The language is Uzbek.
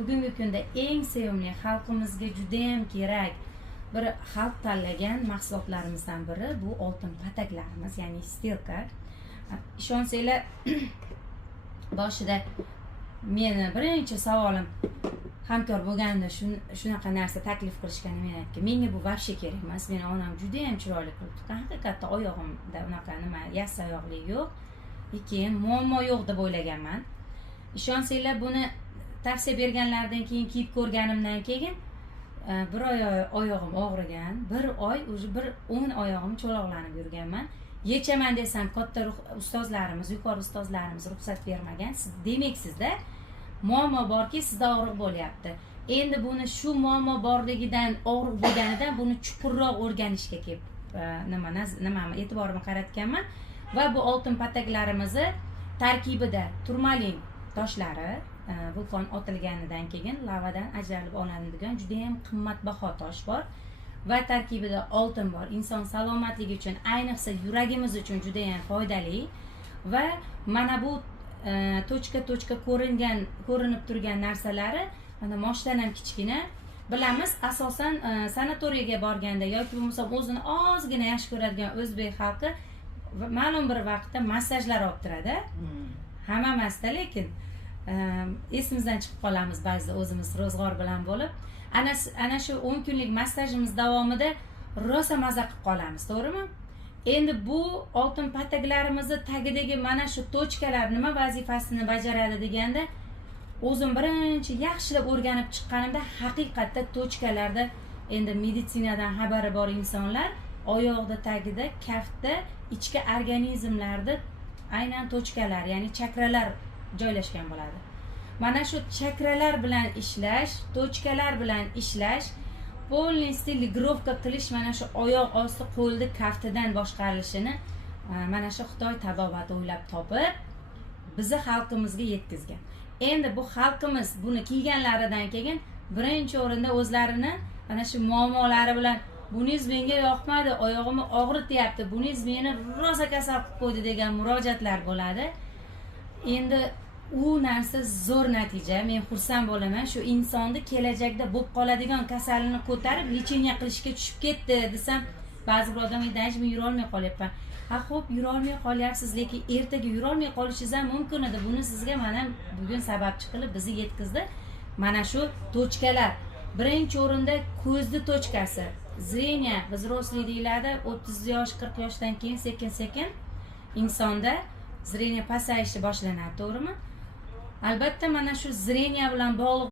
bugungi kunda eng sevimli xalqimizga juda ham kerak bir xalq tanlagan mahsulotlarimizdan biri bu oltin pataklarimiz, ya'ni stilka. Ishonsanglar, boshida meni birinchi savolim hamkor bo'lganda shunaqa narsa taklif qilishganda men aytdim, menga bu вообще kerak emas. Meni onam juda ham chiroyli qilib tutgan. Haqiqatda oyog'imda unaqa nima yassi oyoqlik yo'q, keyin muammo yo'q deb o'ylaganman. Ishonsanglar, buni tavsiya berganlaridan keyin kiyib ko'rganimdan keyin bir oy oyog'im og'rigan, bir oy bir 10 oyog'im cho'loqlanib yurganman. Yechaman desam katta ustozlarimiz, yuqori ustozlarimiz ruxsat bermagan. Siz demaksizda muammo borki, sizda og'riq bo'lyapti. Endi buni shu muammo borligidan, og'riq bo'lganidan buni chuqurroq o'rganishga kelib nima e'tiborimni qaratganman va bu oltin pataklarimizni tarkibida turmalin toshlari, vulqon otilganidan keyin lavadan ajralib olinadigan juda ham qimmatbaho tosh bor va tarkibida oltin bor. Inson salomatligi uchun, ayniqsa yuragimiz uchun juda ham foydali va mana bu tochka ko'rinib turgan narsalari mana moshdan ham kichkina. Bilamiz, asosan sanatoriyaga borganda yoki bo'lmasa o'zini ozgina yaxshi ko'radigan o'zbek xalqi ma'lum bir vaqtda massajlar olib turadi. Hamma emasda, lekin esimizdan chiqib qolamiz ba'zida o'zimiz ro'zg'or bilan bo'lib. Ana shu 10 kunlik massajimiz davomida rosa maza qilib qolamiz, to'g'rimi? Endi bu oltin pataklarimizni tagidagi mana shu tochkalar nima vazifasini bajaradi deganda, o'zim birinchi yaxshilab o'rganib chiqqanimda haqiqatda tochkalarda endi meditsinadan xabari bor insonlar oyoqda tagida, kaftda, ichki organizmlarda aynan tochkalar, ya'ni chakralar joylashgan bo'ladi. Mana shu chakralar bilan ishlash, tochkalar bilan ishlash, polniy stilligrovka qilish mana shu oyoq osti qo'lni kaftidan boshqarilishini mana shu Xitoy tabobati o'ylab topib bizni xalqimizga yetkazgan. Endi bu xalqimiz buni kiyganlaridan keyin birinchi o'rinda o'zlarini mana shu muammolari bilan buningiz menga yoqmadi, oyog'imni og'rityapti, buningiz meni rosa kasal qilib qo'ydi degan murojaatlar bo'ladi. Endi u narsa zo'r natija. Men xursand bo'laman. Shu insonni kelajakda bo'lib qoladigan kasalini ko'tarib lecheniya qilishga tushib ketdi desam, ba'zi bir odam aytadi, men yura olmay qolyapman. Ha, xo'p, yura olmay qolyapsiz, lekin ertaga yura olmay qolishingiz ham mumkin edi. Buni sizga mana bugun sababchi qilib bizni yetkazdi. Mana shu tochkalar. Birinchi o'rinda ko'zni tochkasi. Zreniya, vzrosli deyiladi, 30 yosh, 40 yoshdan keyin sekin-sekin insonda zreniya pasayishi boshlanadi, to'g'rimi? Albatta mana shu zreniya bilan bog'liq